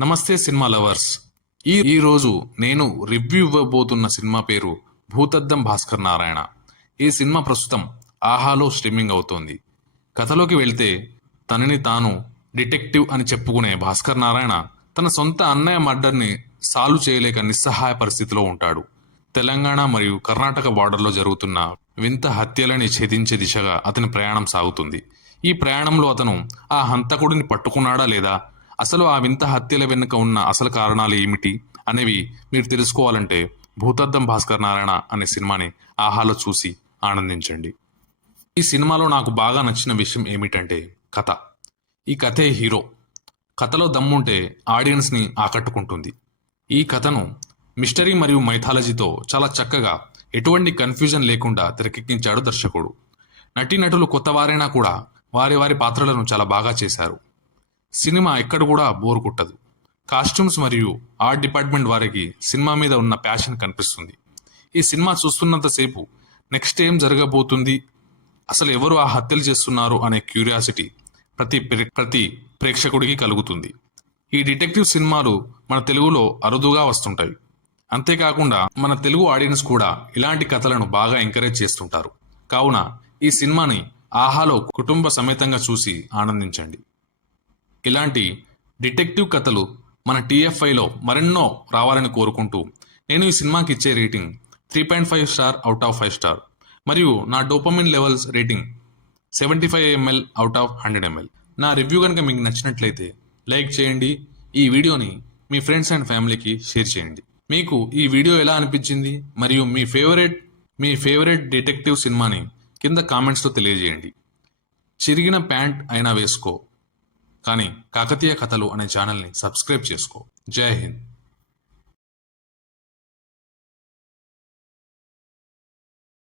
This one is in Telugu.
నమస్తే సినిమా లవర్స్. ఈ ఈరోజు నేను రివ్యూ ఇవ్వబోతున్న సినిమా పేరు భూతద్దం భాస్కర్ నారాయణ. ఈ సినిమా ప్రస్తుతం ఆహాలో స్ట్రీమింగ్ అవుతోంది. కథలోకి వెళ్తే తనని తాను డిటెక్టివ్ అని చెప్పుకునే భాస్కర్ నారాయణ తన సొంత అన్నయ్య మర్డర్ని సాల్వ్ చేయలేక నిస్సహాయ పరిస్థితిలో ఉంటాడు. తెలంగాణ మరియు కర్ణాటక బార్డర్లో జరుగుతున్న వింత హత్యలని ఛేదించే దిశగా అతని ప్రయాణం సాగుతుంది. ఈ ప్రయాణంలో అతను ఆ హంతకుడిని పట్టుకున్నాడా లేదా అసలు ఆ వింత హత్యల వెనుక ఉన్న అసలు కారణాలు ఏమిటి అనేవి మీరు తెలుసుకోవాలంటే భూతద్దం భాస్కర్ నారాయణ అనే సినిమాని ఆహాలో చూసి ఆనందించండి. ఈ సినిమాలో నాకు బాగా నచ్చిన విషయం ఏమిటంటే కథ. ఈ కథే హీరో. కథలో దమ్ముంటే ఆడియన్స్ని ఆకట్టుకుంటుంది. ఈ కథను మిస్టరీ మరియు మైథాలజీతో చాలా చక్కగా ఎటువంటి కన్ఫ్యూజన్ లేకుండా తెరకెక్కించాడు దర్శకుడు. నటీనటులు కొత్త వారైనా కూడా వారి వారి పాత్రలను చాలా బాగా చేశారు. సినిమా ఎక్కడ కూడా బోర్ కొట్టదు. కాస్ట్యూమ్స్ మరియు ఆర్ట్ డిపార్ట్మెంట్ వారికి సినిమా మీద ఉన్న ప్యాషన్ కనిపిస్తుంది. ఈ సినిమా చూస్తున్నంతసేపు నెక్స్ట్ ఏం జరగబోతుంది? అసలు ఎవరు ఆ హత్యలు చేస్తున్నారు అనే క్యూరియాసిటీ ప్రతి ప్రే- ప్రతి ప్రేక్షకుడికి కలుగుతుంది. ఈ డిటెక్టివ్ సినిమాలు మన తెలుగులో అరుదుగా వస్తుంటాయి. అంతేకాకుండా మన తెలుగు ఆడియన్స్ కూడా ఇలాంటి కథలను బాగా ఎంకరేజ్ చేస్తుంటారు. కావున ఈ సినిమాని ఆహాలో కుటుంబ సమేతంగా చూసి ఆనందించండి. ఇలాంటి డిటెక్టివ్ కథలు మన టీఎఫ్ఐలో మరెన్నో రావాలని కోరుకుంటూ నేను ఈ సినిమాకి ఇచ్చే rating three point five star out of five star. మరియు నా dopamine levels rating seventy five ML out of hundred ML నా రివ్యూ కనుక మీకు నచ్చినట్లయితే లైక్ చేయండి ఈ వీడియోని మీ ఫ్రెండ్స్ అండ్ ఫ్యామిలీకి షేర్ చేయండి. మీకు ఈ వీడియో ఎలా అనిపించింది మరియు మీ ఫేవరెట్ మీ ఫేవరెట్ డిటెక్టివ్ సినిమాని కింద కామెంట్స్లో తెలియజేయండి. చిరిగిన ప్యాంట్ అయినా వేసుకో. కానీ కాకతీయ కథలు అనే ఛానల్ని సబ్స్క్రైబ్ చేసుకో. జై హింద్.